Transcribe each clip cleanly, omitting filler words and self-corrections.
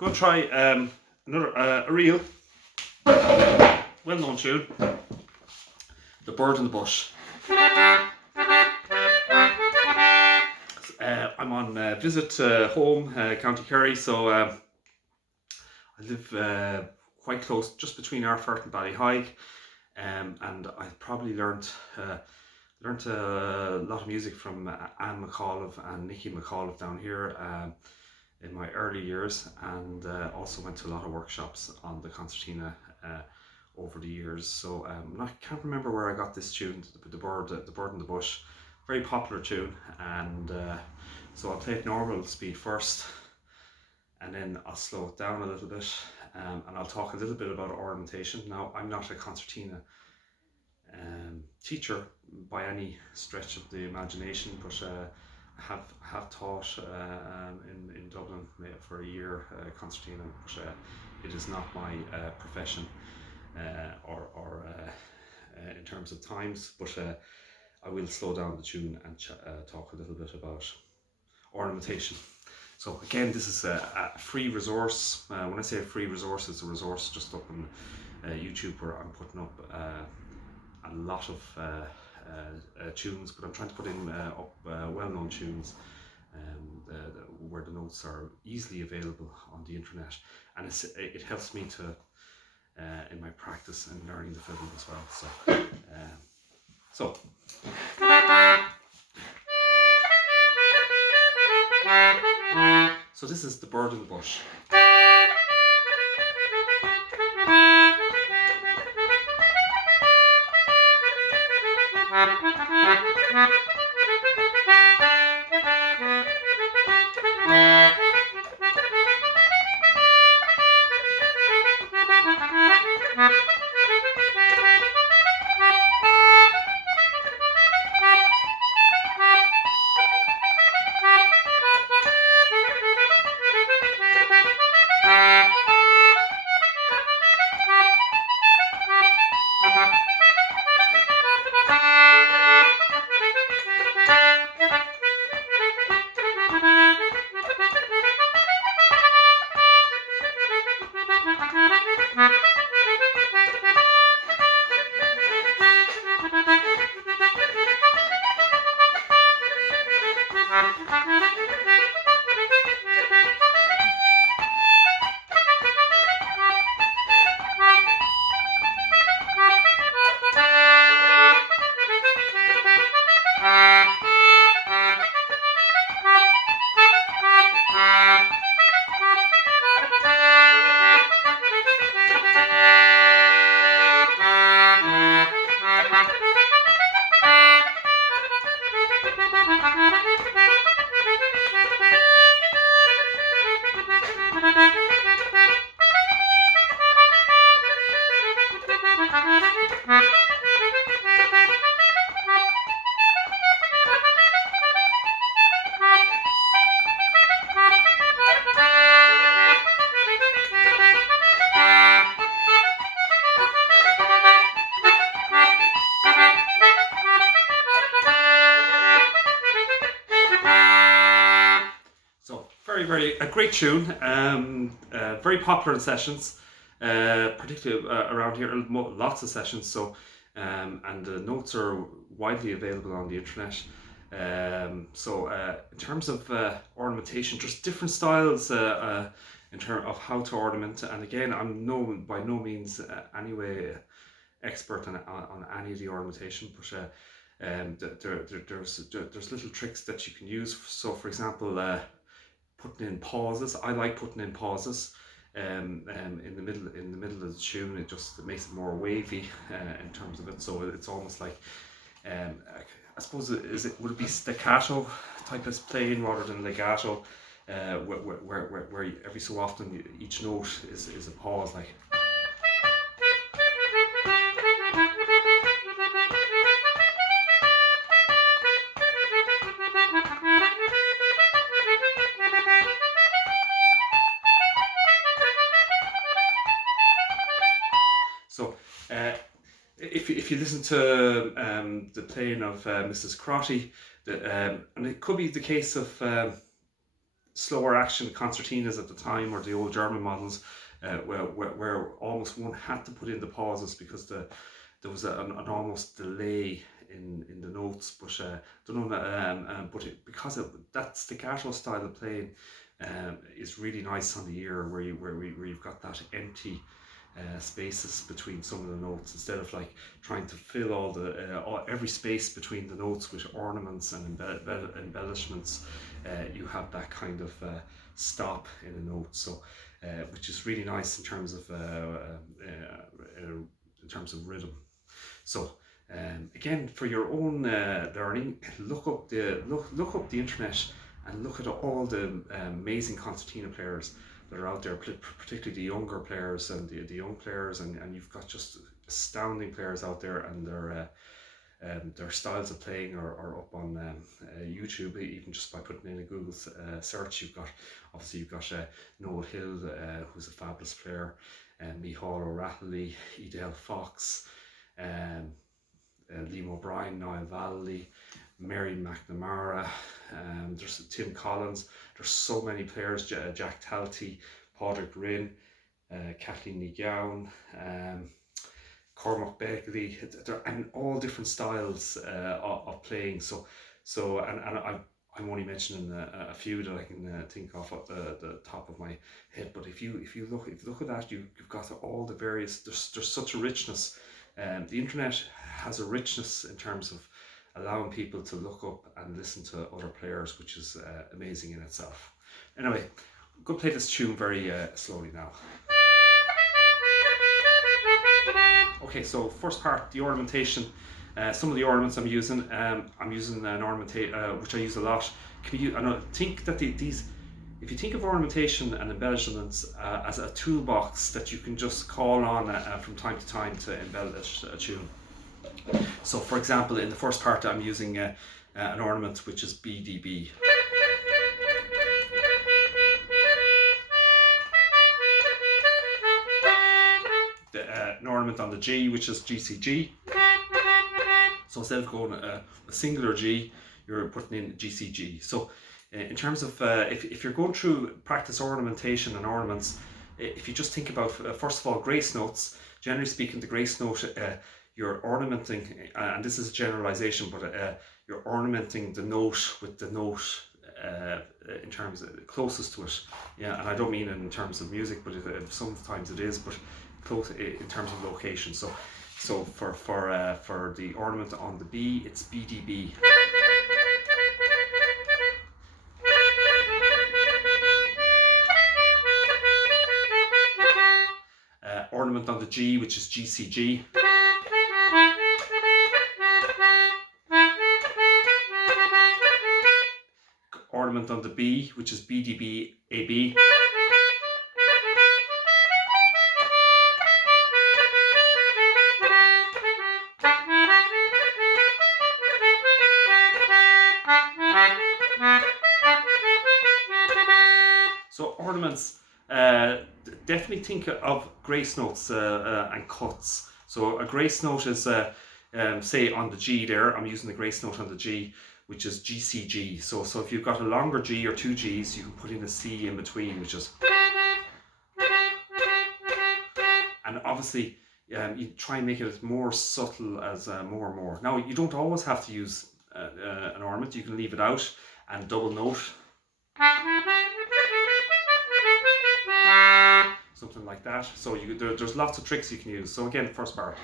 go try another a real well-known tune, "The Bird in the Bush." I'm on visit home, County Kerry, so I live quite close, just between Arfert and Ballyheigue, and I probably learnt a lot of music from Anne McAuliffe and Nicky McAuliffe down here in my early years, and also went to a lot of workshops on the concertina over the years. So I can't remember where I got this tune, the bird in the bush. Very popular tune, and so I'll play it normal speed first, and then I'll slow it down a little bit, and I'll talk a little bit about ornamentation. Now, I'm not a concertina teacher by any stretch of the imagination, but have taught in Dublin for a year concertina, but it is not my profession or in terms of times, but I will slow down the tune and talk a little bit about ornamentation. So again, this is a free resource. When I say a free resource, it's a resource just up on YouTube, where I'm putting up a lot of tunes, but I'm trying to put in well-known tunes where the notes are easily available on the internet, and it helps me to in my practice and learning the fiddle as well. So this is "The Bird in the Bush." A great tune, very popular in sessions, particularly around here, lots of sessions. So, and the notes are widely available on the internet. In terms of ornamentation, there's different styles in terms of how to ornament. And again, I'm by no means anyway expert on any of the ornamentation, but there's little tricks that you can use. So, for example, putting in pauses. I like putting in pauses in the middle of the tune. It just makes it more wavy in terms of it. So it's almost like I suppose would it be staccato type of playing rather than legato, where every so often each note is a pause, like. So if you listen to the playing of Mrs. Crotty, and it could be the case of slower action concertinas at the time, or the old German models, where almost one had to put in the pauses because there was an almost delay in the notes. But don't know, because that staccato style of playing is really nice on the ear, where you've got that empty spaces between some of the notes, instead of like trying to fill every space between the notes with ornaments and embellishments. You have that kind of stop in a note, so which is really nice in terms of rhythm. So again, for your own learning, look up the internet and look at all the amazing concertina players that are out there, particularly the younger players and the young players, and you've got just astounding players out there, and their styles of playing are up on YouTube, even just by putting in a Google search. You've got Noel Hill, who's a fabulous player, and Micheál O'Reilly, Edel Fox, Liam O'Brien, Niall Valley, Mary McNamara, there's Tim Collins. There's so many players, Jack Talty, Padraig Rinn, Kathleen Nigown, Cormac Begley, and all different styles of playing. So and I'm only mentioning a few that I can think of at the top of my head. But if you look at that, you've got all the various. There's such a richness. The internet has a richness in terms of allowing people to look up and listen to other players, which is amazing in itself. Anyway, I'm going to play this tune very slowly now. Okay, so first part, the ornamentation. Some of the ornaments I'm using an ornamentation which I use a lot. And I think that these, if you think of ornamentation and embellishments as a toolbox that you can just call on from time to time to embellish a tune. So for example, in the first part I'm using an ornament which is BDB. An ornament on the G, which is GCG. So instead of going a singular G, you're putting in GCG. So in terms of, if you're going through practice ornamentation and ornaments, if you just think about, first of all, grace notes, generally speaking, the grace note, you're ornamenting, and this is a generalization, but you're ornamenting the note with the note in terms of closest to it. Yeah, and I don't mean in terms of music, but sometimes it is, but close in terms of location. So for the ornament on the B, it's BDB. Ornament on the G, which is GCG. Ornament on the B, which is BDB AB. So ornaments, definitely think of grace notes and cuts. So a grace note is, say on the G there, I'm using the grace note on the G, which is GCG. So if you've got a longer G or two Gs, you can put in a C in between, which is... And obviously, you try and make it as more subtle as more and more. Now, you don't always have to use an ornament. You can leave it out and double note. Something like that. So there's lots of tricks you can use. So again, first part.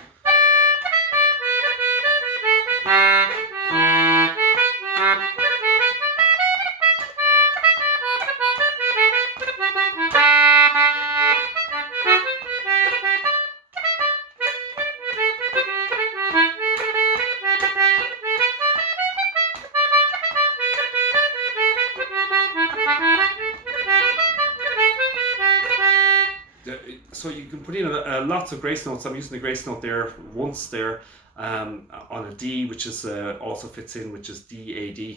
So you can put in lots of grace notes. I'm using the grace note there once there on a D, which is also fits in, which is DAD.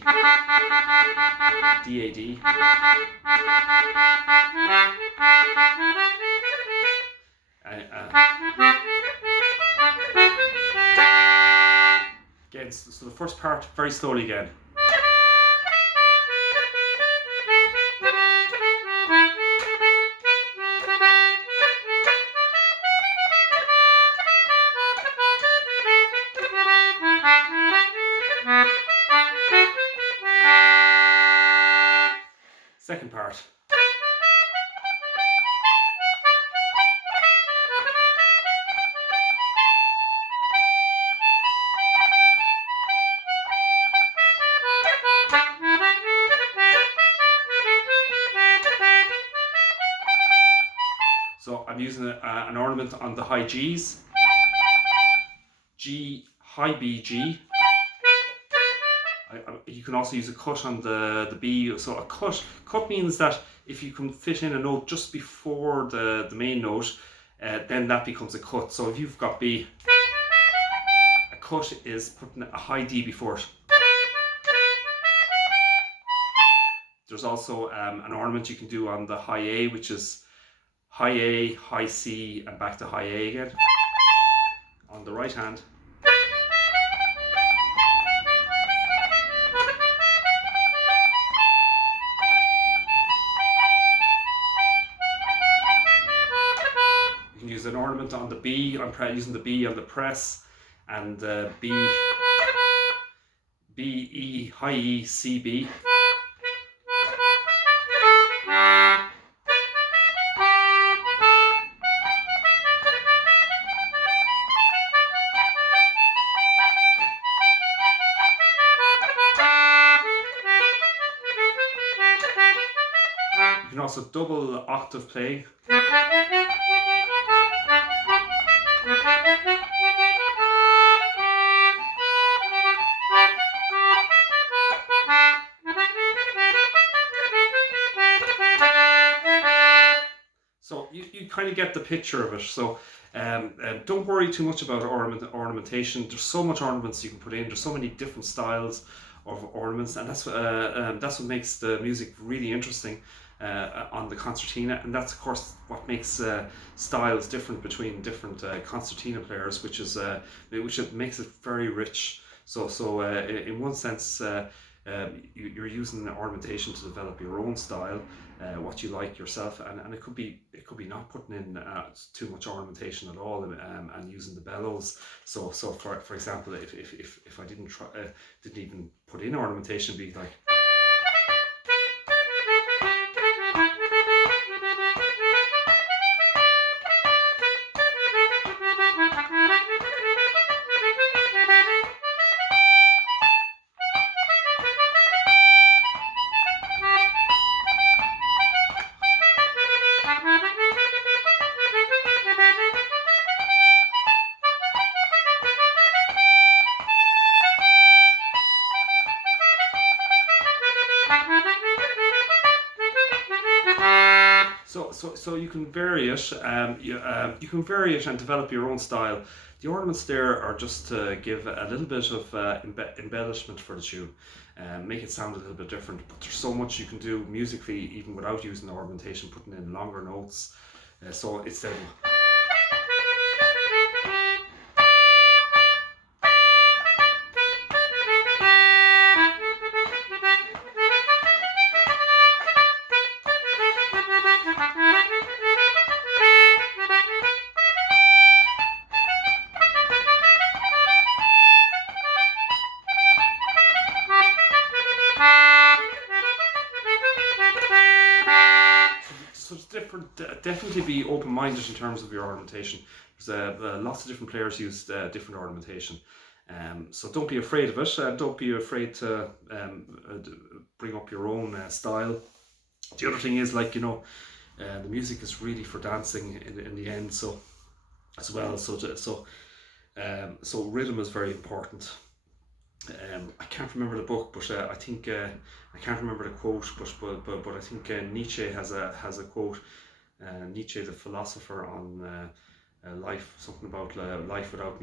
DAD. Again, so the first part very slowly again. So I'm using an ornament on the high G's, G, high B, G. You can also use a cut on the B. So a cut means that if you can fit in a note just before the main note, then that becomes a cut. So if you've got B, a cut is putting a high D before it. There's also an ornament you can do on the high A, which is high A, high C, and back to high A again. On the right hand. You can use an ornament on the B. I'm using the B on the press, and B, E, high E, C, B. You can also double octave play. So you kind of get the picture of it. So don't worry too much about ornamentation. There's so much ornaments you can put in. There's so many different styles of ornaments, and that's what makes the music really interesting on the concertina. And that's of course what makes styles different between different concertina players, which makes it very rich. So in one sense, you're using the ornamentation to develop your own style, what you like yourself, and it could be not putting in too much ornamentation at all, and using the bellows. So for example, if I didn't even put in ornamentation, it'd be like. So you can vary it. You can vary it and develop your own style. The ornaments there are just to give a little bit of embellishment for the tune, make it sound a little bit different. But there's so much you can do musically even without using the ornamentation, putting in longer notes. So it's there. So it's different. Definitely be open-minded in terms of your ornamentation. There's lots of different players use different ornamentation, so don't be afraid of it. Don't be afraid to bring up your own style. The other thing is, like, the music is really for dancing in the end. So as well, so rhythm is very important. I can't remember the book, but I think I can't remember the quote, but I think Nietzsche has a quote. Nietzsche, the philosopher, on life, something about life without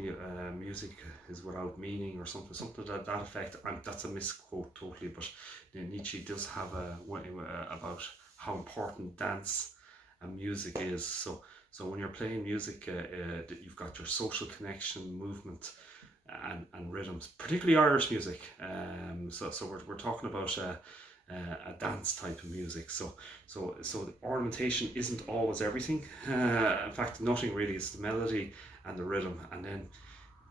music is without meaning, or something to that effect. That's a misquote totally, but Nietzsche does have a way about how important dance and music is. So when you're playing music, you've got your social connection, movement, and rhythms, particularly Irish music. So we're talking about a dance type of music. So the ornamentation isn't always everything. In fact, nothing really. Is the melody and the rhythm, and then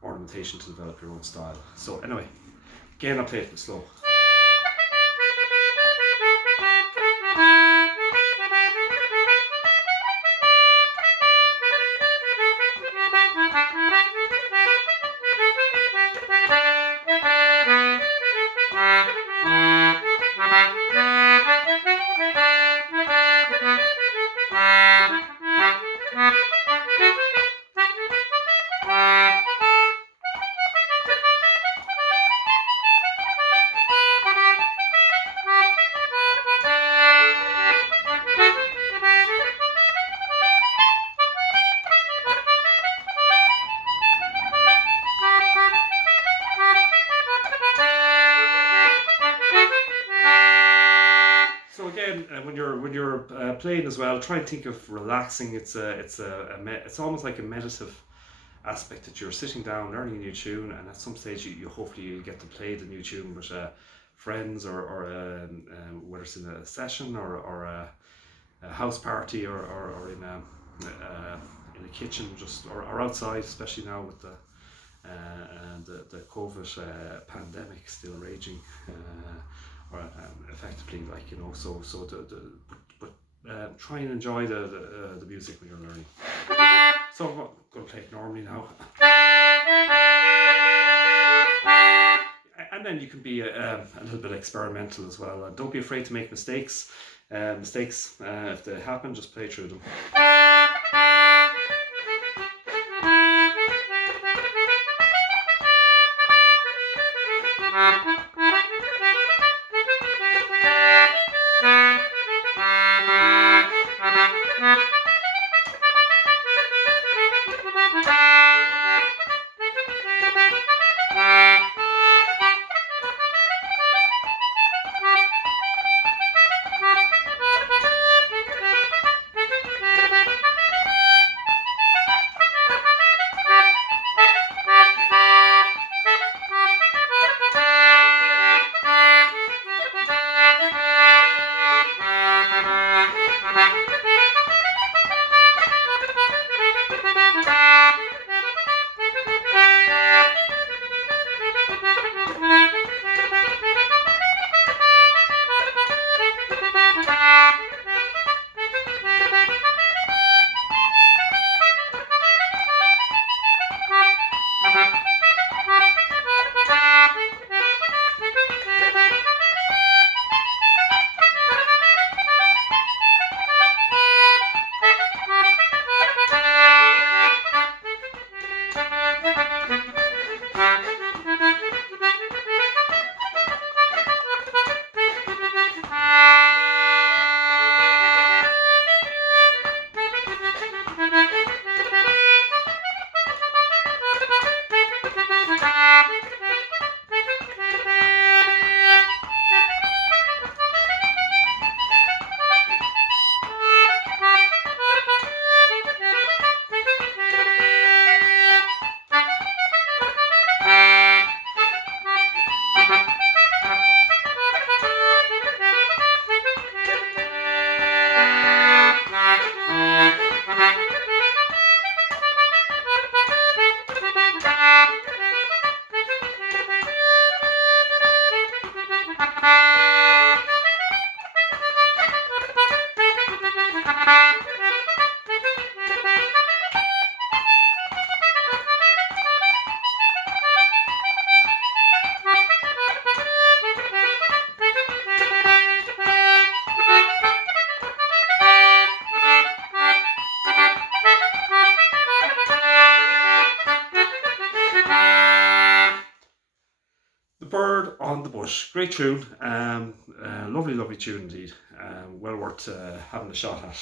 ornamentation to develop your own style. So anyway, again, I'll play it slow. playing as well, try and think of relaxing. It's almost like a meditative aspect that you're sitting down learning a new tune, and at some stage you hopefully you'll get to play the new tune with friends, or whether it's in a session, or a house party, or in a kitchen, just or outside, especially now with the COVID pandemic still raging, or effectively, like, you know, try and enjoy the music when you're learning. So I'm going to play it normally now. And then you can be a little bit experimental as well. Don't be afraid to make mistakes. If they happen, just play through them. The Bird on the Bush, great tune, lovely tune indeed, well worth having a shot at.